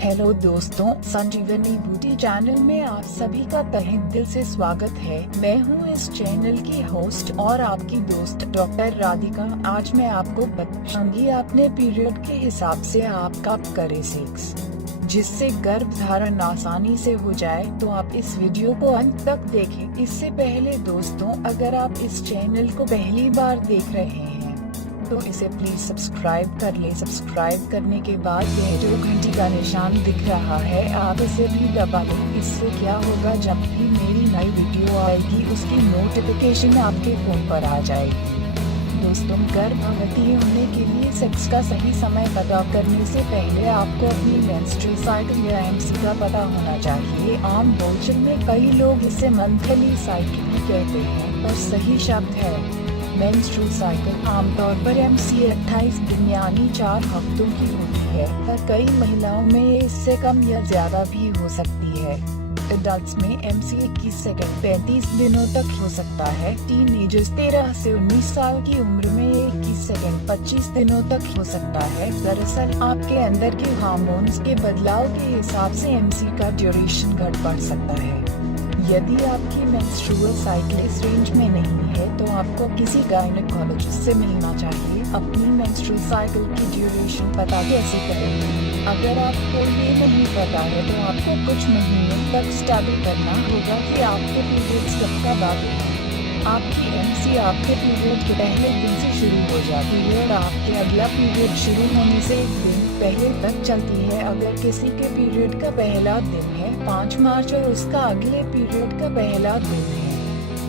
Hello दोस्तों, संजीवनी beauty channel में आप सभी का तहे दिल से स्वागत है। मैं हूं इस चैनल की होस्ट और आपकी दोस्त डॉक्टर राधिका। आज मैं आपको बताऊंगी अपने पीरियड के हिसाब से आप कब करें सेक्स जिससे गर्भधारण आसानी से हो जाए। तो आप इस वीडियो को अंत तक देखें। इससे पहले दोस्तों, अगर आप इस चैनल को पहली बार देख रहे हैं तो इसे प्लीज सब्सक्राइब कर ले। सब्सक्राइब करने के बाद यह जो घंटी का निशान दिख रहा है आप इसे भी दबा दें। इससे क्या होगा, जब भी मेरी नई वीडियो आएगी उसकी नोटिफिकेशन आपके फोन पर आ जाएगी। दोस्तों, गर्भवती होने के लिए सेक्स का सही समय पता करने से पहले आपको अपनी मेंस्ट्रुअल साइकिल या एमसी का पता होना चाहिए। आम बोलचाल में कई लोग इसे मंथली साइकिल भी कहते हैं, पर सही शब्द है मेंस्ट्रुअल साइकिल। आमतौर पर एमसी 28 दिन यानी 4 हफ्तों की होती है, पर कई महिलाओं में ये इससे कम या ज्यादा भी हो सकती है। एडल्ट्स में एमसी 21 से 35 दिनों तक हो सकता है। टीनेजर्स 13 से 19 साल की उम्र में 21 से 25 दिनों तक हो सकता है। दरअसल आपके अंदर के हार्मोन्स के बदलाव के हिसाब से एमसी का ड्यूरेशन घट बढ़ सकता है। यदि आपकी मेंस्ट्रुअल साइकिल इस रेंज में नहीं है तो आपको किसी गायनेकोलॉजिस्ट से मिलना चाहिए। अपनी मेंस्ट्रुअल साइकिल की ड्यूरेशन पता कैसे करें? अगर आपको ये नहीं पता है तो आपको कुछ महीनों तक स्टडी करना होगा कि आपके पीरियड्स कब आते हैं। आपकी एमसी आपके पीरियड के पहले दिन से शुरू हो जाती है और आपके अगला पीरियड शुरू होने से एक दिन पहले तक चलती है। अगर किसी के पीरियड का पहला दिन है 5 मार्च और उसका अगले पीरियड का पहला दिन है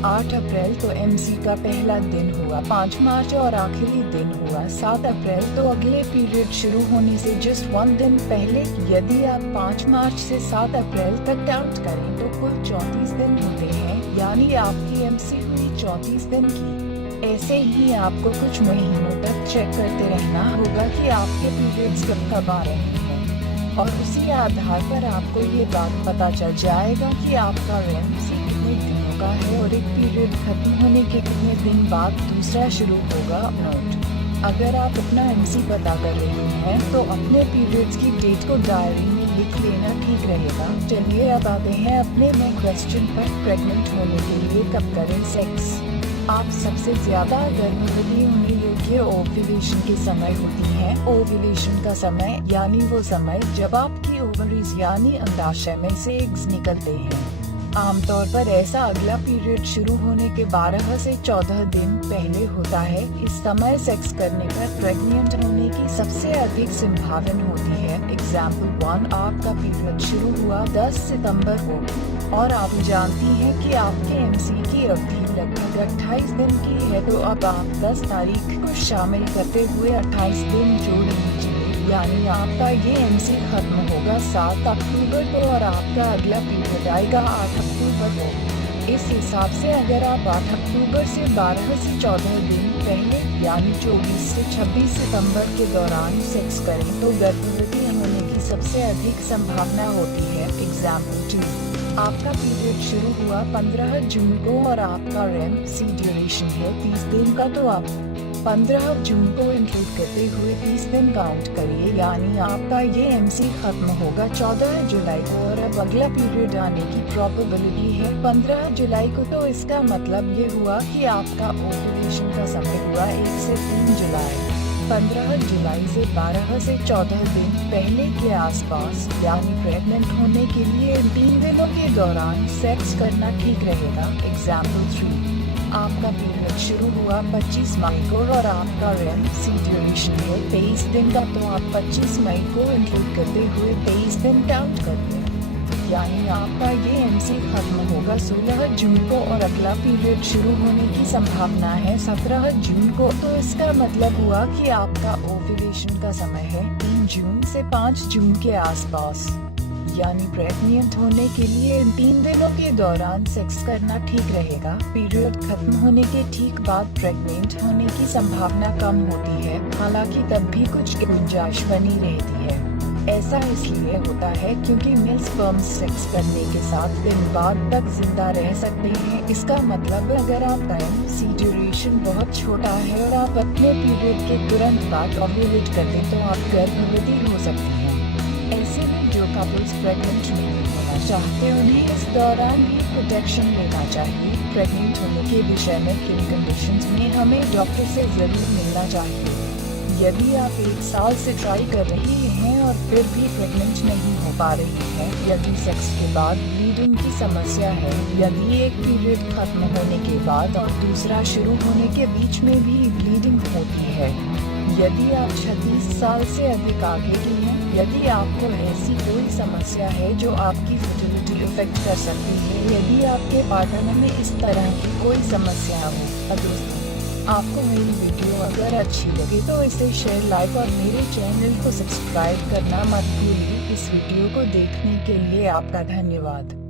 8 अप्रैल, तो एमसी का पहला दिन हुआ 5 मार्च और आखिरी दिन हुआ 7 अप्रैल, तो अगले पीरियड शुरू होने से जस्ट 1 दिन पहले। यदि आप 5 मार्च से 7 अप्रैल तक काउंट करें तो कुल 34 दिन होते हैं, यानी आपकी एमसी हुई 34 दिन की। ऐसे ही आपको कुछ महीनों तक चेक करते रहना होगा कि आपके पीरियड्स कब आ रहे हैं, और उसी आधार पर आपको ये बात पता चल जाएगा कि आपका एमसी कितने दिनों का है और एक पीरियड खत्म होने के कितने दिन बाद दूसरा शुरू होगा। नोट: अगर आप अपना एमसी पता कर रहे हैं तो अपने पीरियड्स की डेट को डायरी में लिख लेना ठीक रहेगा। चलिए अब आते हैं अपने में क्वेश्चन पर। प्रेग्नेंट होने के लिए कब करें सेक्स? आप सबसे ज्यादा गर्भवती होने योग्य ओव्यूलेशन के समय होती है। ओव्यूलेशन का समय यानी वो समय जब आपकी ओवरीज यानी अंडाशय में से एग्स निकलते हैं। आमतौर पर ऐसा अगला पीरियड शुरू होने के 12 से 14 दिन पहले होता है। इस समय सेक्स करने पर प्रेग्नेंट होने की सबसे अधिक संभावना होती है। एग्जाम्पल 1, आपका पीरियड शुरू हुआ 10 सितंबर को और आप जानती हैं कि आपके एमसी की अवधि लगभग 28 दिन की है, तो अब आप 10 तारीख को शामिल करते हुए 28 दिन जोड़ लीजिए, यानी आपका ये एमसी खत्म होगा 7 अक्टूबर को और आपका अगला पीरियड आएगा 8 अक्टूबर को। इस हिसाब से अगर आप 8 अक्टूबर से 12 से 14 दिन पहले यानी 24 से 26 सितंबर के दौरान सेक्स करें तो गर्भवती होने की सबसे अधिक संभावना होती है। एग्जाम्पल 2, आपका पीरियड शुरू हुआ 15 जून को और आपका एमसी ड्यूरेशन है 30 दिन का, तो आप 15 जून को इंक्लूड करते हुए 30 दिन काउंट करिए, यानी आपका ये एमसी खत्म होगा 14 जुलाई को और अब अगला पीरियड आने की प्रोबेबिलिटी है 15 जुलाई को। तो इसका मतलब ये हुआ कि आपका ओव्यूलेशन का समय हुआ 1 से 3 जुलाई। 15 जुलाई से 12 से 14 दिन पहले के आसपास यानी प्रेग्नेंट होने के लिए 3 दिनों के दौरान सेक्स करना ठीक रहेगा। एग्जाम्पल 3, आपका पीरियड शुरू हुआ 25 मई को और आपका एमसी ड्यूरेशन है 23 दिन का, तो आप 25 मई को इंक्लूड करते हुए 23 दिन काउंट करते हैं, यानी आपका ये एमसी खत्म होगा 16 जून को और अगला पीरियड शुरू होने की संभावना है 17 जून को। तो इसका मतलब हुआ कि आपका ओव्यूलेशन का समय है 3 जून से 5 जून के आसपास, यानी प्रेग्नेंट होने के लिए इन 3 दिनों के दौरान सेक्स करना ठीक रहेगा। पीरियड खत्म होने के ठीक बाद प्रेग्नेंट होने की संभावना कम होती है, हालांकि तब भी कुछ गुंजाइश बनी रहती है। ऐसा इसलिए होता है क्योंकि मेल स्पर्म्स सेक्स करने के 7 दिन बाद तक जिंदा रह सकते हैं। इसका मतलब अगर आपका एमसी ड्यूरेशन बहुत छोटा है और आप अपने पीरियड के तुरंत बाद ओव्यूलेट करते तो आप गर्भवती हो सकती हैं। ऐसे में जो कपल्स प्रेग्नेंट नहीं होना चाहते उन्हें इस दौरान भी प्रोटेक्शन लेना चाहिए। प्रेग्नेंट होने के विषय में किन कंडीशंस में हमें डॉक्टर से जरूर मिलना चाहिए। यदि आप 1 साल से ट्राई कर रहे हैं और फिर भी प्रेग्नेंट नहीं हो पा रही हैं, यदि सेक्स के बाद ब्लीडिंग की समस्या है, यदि एक पीरियड खत्म होने के बाद और दूसरा शुरू होने के बीच में भी ब्लीडिंग होती है, यदि आप 36 साल से अधिक आगे की हैं, यदि आपको ऐसी कोई समस्या है जो आपकी फर्टिलिटी इफेक्ट कर सकती है, यदि आपके पार्टनर में इस तरह की कोई समस्या हो। दोस्तों, आपको मेरी वीडियो अगर अच्छी लगे तो इसे शेयर, लाइक और मेरे चैनल को सब्सक्राइब करना मत भूलिए। इस वीडियो को देखने के लिए आपका धन्यवाद।